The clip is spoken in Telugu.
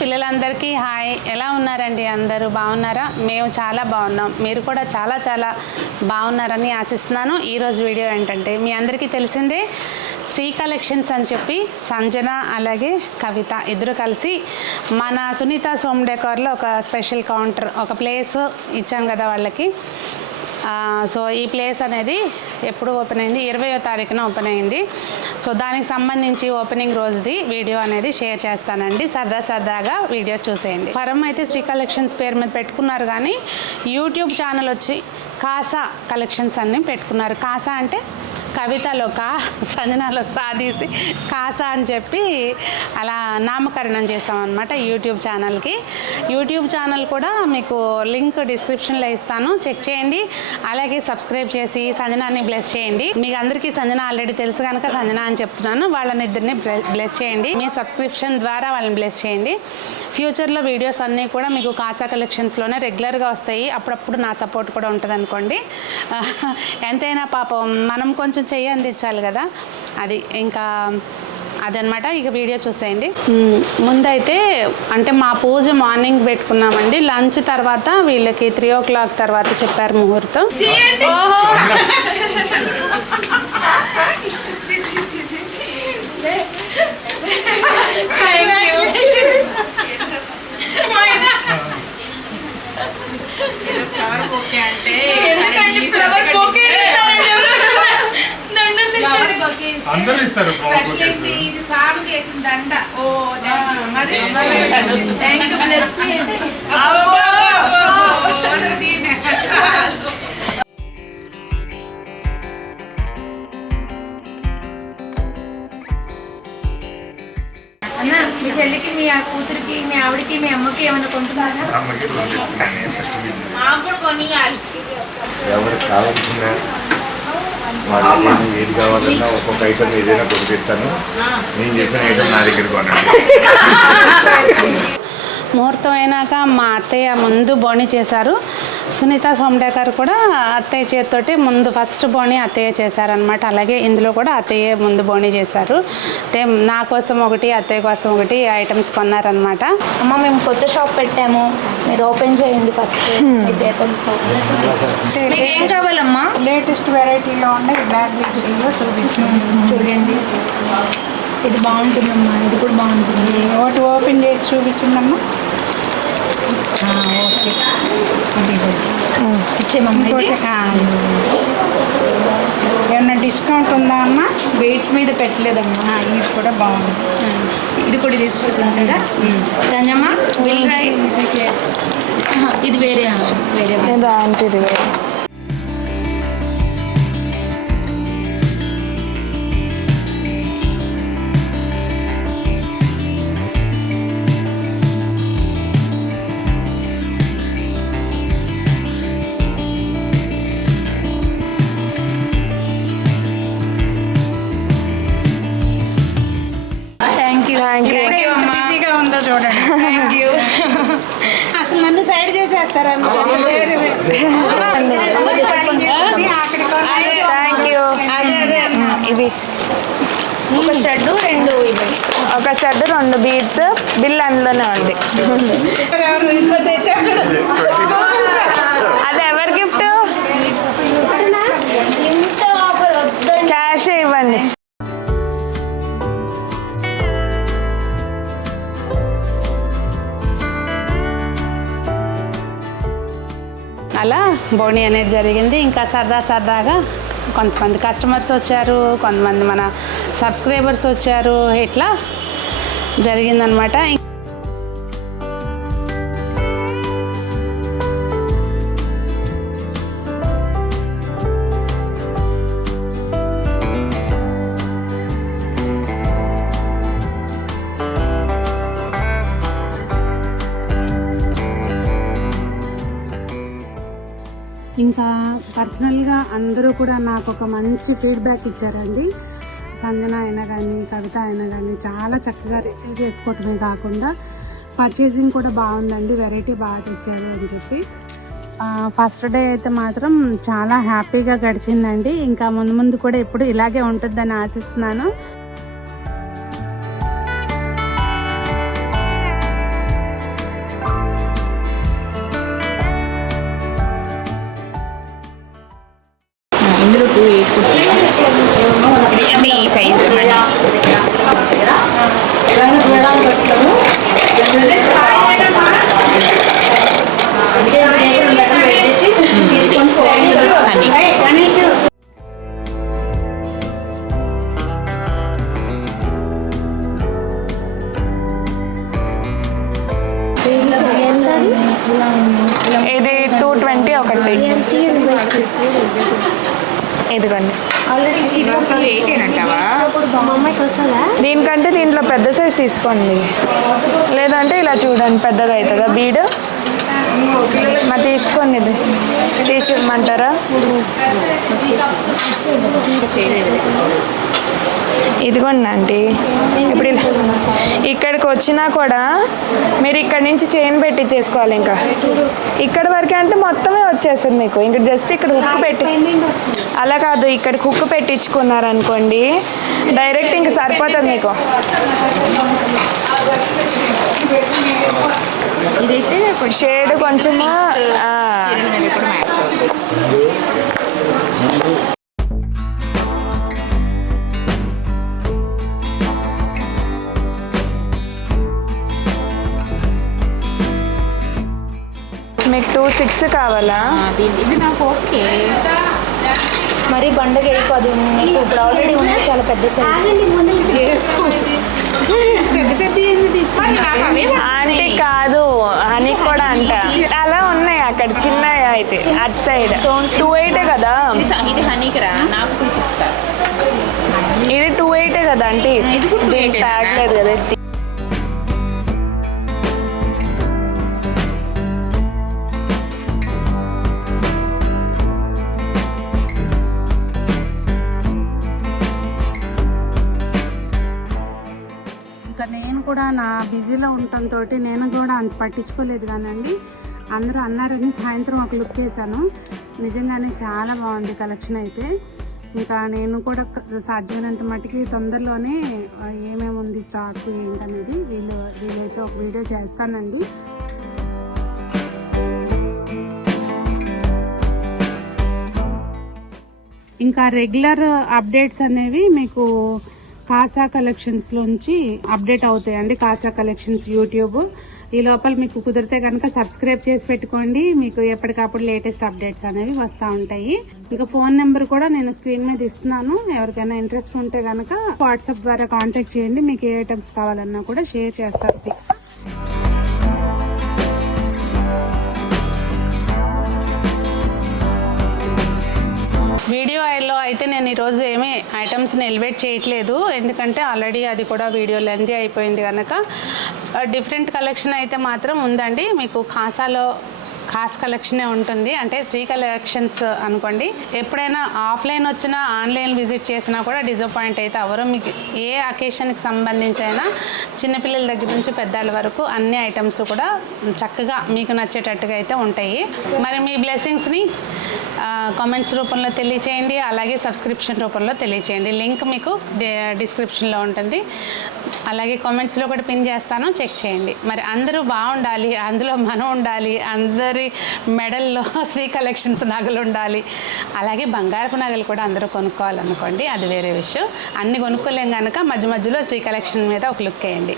పిల్లలందరికీ హాయ్. ఎలా ఉన్నారండి? అందరూ బాగున్నారా? మేము చాలా బాగున్నాం. మీరు కూడా చాలా చాలా బాగున్నారని ఆశిస్తున్నాను. ఈరోజు వీడియో ఏంటంటే, మీ అందరికీ తెలిసిందే, శ్రీ కలెక్షన్స్ అని చెప్పి సంజన అలాగే కవిత ఇద్దరు కలిసి మన సునీత హోమ్ డెకార్లో ఒక స్పెషల్ కౌంటర్, ఒక ప్లేస్ ఇచ్చాం కదా వాళ్ళకి. సో ఈ ప్లేస్ అనేది ఎప్పుడు ఓపెన్ అయింది? 20వ తారీఖున ఓపెన్ అయింది. సో దానికి సంబంధించి ఓపెనింగ్ రోజుది వీడియో అనేది షేర్ చేస్తానండి. సరదాగా వీడియో చూసేయండి. ఫరం అయితే శ్రీ కలెక్షన్స్ పేరు మీద పెట్టుకున్నారు, కానీ యూట్యూబ్ ఛానల్ వచ్చి కాసా కలెక్షన్స్ అన్నీ పెట్టుకున్నారు. కాసా అంటే కవితలో సంజనాలో సాదీసి కాసా అని చెప్పి అలా నామకరణం చేసామన్నమాట యూట్యూబ్ ఛానల్కి. యూట్యూబ్ ఛానల్ కూడా మీకు లింక్ డిస్క్రిప్షన్లో ఇస్తాను, చెక్ చేయండి. అలాగే సబ్స్క్రైబ్ చేసి సంజనాని బ్లెస్ చేయండి. మీకు అందరికీ సంజన ఆల్రెడీ తెలుసు కనుక సంజన అని చెప్తున్నాను. వాళ్ళని ఇద్దరిని బ్లెస్ చేయండి. మీ సబ్స్క్రిప్షన్ ద్వారా వాళ్ళని బ్లెస్ చేయండి. ఫ్యూచర్లో వీడియోస్ అన్నీ కూడా మీకు కాసా కలెక్షన్స్లోనే రెగ్యులర్గా వస్తాయి. అప్పుడప్పుడు నా సపోర్ట్ కూడా ఉంటుంది అనుకోండి. ఎంతైనా పాపం మనం కొంచెం చెయ్యి అందించాలి కదా, అది ఇంకా అదనమాట. ఇక వీడియో చూసేయండి. ముందైతే అంటే మా పూజ మార్నింగ్ పెట్టుకున్నామండి. లంచ్ తర్వాత వీళ్ళకి 3 o'clock తర్వాత చెప్పారు ముహూర్తం. అందరూ ఇస్తారు. అన్న, మీ చెల్లికి, మీ కూతురికి, మీ ఆవిడకి, మీ అమ్మకి ఏమైనా కొంటున్నారా? ఎవరు కావాల్సిన వాళ్ళకి ఏది కావాలన్నా ఒక్కొక్క ఐటమ్ ఏదైనా కొనిపిస్తాను. నేను చెప్పిన ఐటమ్ నా దగ్గర కొనండి. ముహూర్తం అయినాక మా అత్తయ్య ముందు బోణి చేశారు. సునీత హోమ్ డెకార్ కూడా అత్తయ్య చేతితోటి ముందు ఫస్ట్ బోణి అత్తయ్య చేశారనమాట. అలాగే ఇందులో కూడా అత్తయ్య ముందు బోణి చేశారు. అంటే నా కోసం ఒకటి, అత్తయ్య కోసం ఒకటి ఐటమ్స్ కొన్నారనమాట. అమ్మ, మేము కొత్త షాప్ పెట్టాము, మీరు ఓపెన్ చేయండి ఫస్ట్. మీకు ఏం కావాలమ్మా? లేటెస్ట్ వెరైటీలో ఉన్నాయి. బ్లాక్ బీడ్స్లో చూడండి, ఇది బాగుంటుందమ్మా, ఇది కూడా బాగుంటుంది. ఒకటి ఓపెన్ చేసి చూపించిందమ్మా. ఓకే, ఇచ్చేమమ్మా. ఏమన్నా డిస్కౌంట్ ఉందా అమ్మా? బీడ్స్ మీద పెట్టలేదమ్మా. ఇది కూడా బాగుంది. ఇది కూడా తీసుకుంటారా సంజమ్మ? బిల్ రై, ఇది వేరే వేరే ఇది వేరే. బిజీగా ఉందో చూడండి. అసలు నన్ను సైడ్ చేసేస్తారా? ఇది ఒక స్టడ్, 2 ఇవి, ఒక స్టడ్, 2 బీడ్స్. బిల్ అందులోనే ఉంది. అది ఎవరి గిఫ్ట్? క్యాష్ ఇవ్వండి. అలా బోణి అనేది జరిగింది. ఇంకా సరదాగా కొంతమంది కస్టమర్స్ వచ్చారు, కొంతమంది మన సబ్స్క్రైబర్స్ వచ్చారు. ఇట్లా జరిగిందనమాట. ఇంకా పర్సనల్గా అందరూ కూడా నాకు ఒక మంచి ఫీడ్బ్యాక్ ఇచ్చారండి. సంజన అయినా కానీ, కవిత అయినా కానీ చాలా చక్కగా రిసీవ్ చేసుకోవటమే కాకుండా పర్చేసింగ్ కూడా బాగుందండి, వెరైటీ బాగా తెచ్చారు అని చెప్పి. ఫస్ట్ డే అయితే మాత్రం చాలా హ్యాపీగా గడిచిందండి. ఇంకా ముందు కూడా ఎప్పుడు ఇలాగే ఉంటుందని ఆశిస్తున్నాను. ఇది 220 ఒకటి. ఇదిగోండి. దీనికంటే దీంట్లో పెద్ద సైజ్ తీసుకోండి, లేదంటే ఇలా చూడండి పెద్దగా అవుతుందా బీడ్. మరి తీసుకోండి, ఇది తీసి ఇవ్వమంటారా? ఇదిగోండి ఆంటీ. ఇప్పుడు ఇక్కడికి వచ్చినా కూడా మీరు ఇక్కడ నుంచి చైన్ పెట్టి చేసుకోవాలి. ఇంకా ఇక్కడ వరకే అంటే మొత్తమే వచ్చేస్తుంది మీకు. ఇంకా జస్ట్ ఇక్కడ హుక్ పెట్టి, అలా కాదు, ఇక్కడికి హుక్ పెట్టించుకున్నారనుకోండి డైరెక్ట్ ఇంక సరిపోతుంది మీకు. షేడ్ కొంచెము మీకు 26 కావాలా? ఇది నాకు ఓకే. మరి బండగా అయిపోదు. ఇప్పుడు ఆల్రెడీ ఉన్నాయి చాలా పెద్ద సైజ్. పెద్ద పెద్ద ఎందుకు తీసుకున్నాను? ఆంటీ కాదు అని కూడా అంట. అలా ఉన్నాయి అక్కడ చిన్న అయితే అటు సైడ్ 280 కదా. ఇది హనీకిరా, నాకు 26 ఇది 280 కదా ఆంటీ. దీనికి ట్యాగ్ లేదు కదా. ఇంకా నేను కూడా నా బిజీలో ఉండటంతో నేను కూడా అంత పట్టించుకోలేదు కానండి. అందరూ అన్నారని సాయంత్రం ఒక లుక్ వేసాను. నిజంగానే చాలా బాగుంది కలెక్షన్ అయితే. ఇంకా నేను కూడా సాధ్యమైనంత మటుకి తొందరలోనే ఏమేమి ఉంది స్టాక్ ఏంటనేది వీళ్ళైతే ఒక వీడియో చేస్తానండి. ఇంకా రెగ్యులర్ అప్డేట్స్ అనేవి మీకు కాసా కలెక్షన్స్ లోంచి అప్డేట్ అవుతాయండి. Kasa collections YouTube. ఈ లోపల మీకు కుదిరితే కనుక సబ్స్క్రైబ్ చేసి పెట్టుకోండి. మీకు ఎప్పటికప్పుడు లేటెస్ట్ అప్డేట్స్ అనేవి వస్తూ ఉంటాయి. ఇంకా ఫోన్ నెంబర్ కూడా నేను స్క్రీన్ మీద ఇస్తున్నాను. ఎవరికైనా ఇంట్రెస్ట్ ఉంటే కనుక వాట్సాప్ ద్వారా కాంటాక్ట్ చేయండి. మీకు ఏ ఐటమ్స్ కావాలన్నా కూడా షేర్ చేస్తారు పిక్స్. వీడియోలో అయితే నేను ఈరోజు ఏమీ ఐటమ్స్ని ఎలివేట్ చేయట్లేదు, ఎందుకంటే ఆల్రెడీ అది కూడా వీడియో లెంతీ అయిపోయింది కనుక. డిఫరెంట్ కలెక్షన్ అయితే మాత్రం ఉందండి. మీకు ఖాస్ కలెక్షనే ఉంటుంది, అంటే శ్రీ కలెక్షన్స్ అనుకోండి. ఎప్పుడైనా ఆఫ్లైన్ వచ్చినా ఆన్లైన్ విజిట్ చేసినా కూడా డిసప్పాయింట్ అయితే ఎవరు. మీకు ఏ అకేషన్కి సంబంధించి అయినా చిన్నపిల్లల దగ్గర నుంచి పెద్దవాళ్ళ వరకు అన్ని ఐటమ్స్ కూడా చక్కగా మీకు నచ్చేటట్టుగా అయితే ఉంటాయి. మరి మీ బ్లెస్సింగ్స్ని కామెంట్స్ రూపంలో తెలియచేయండి, అలాగే సబ్స్క్రిప్షన్ రూపంలో తెలియచేయండి. లింక్ మీకు డిస్క్రిప్షన్లో ఉంటుంది, అలాగే కామెంట్స్లో కూడా పిన్ చేస్తాను, చెక్ చేయండి. మరి అందరూ బాగుండాలి, అందులో మనం ఉండాలి, అందరి మెడల్లో శ్రీ కలెక్షన్స్ నగలు ఉండాలి, అలాగే బంగారపు నగలు కూడా అందరూ కొనుక్కోవాలనుకోండి, అది వేరే విషయం. అన్ని కొనుక్కోలేం కనుక మధ్య మధ్యలో శ్రీ కలెక్షన్ మీద ఒక లుక్ వేయండి.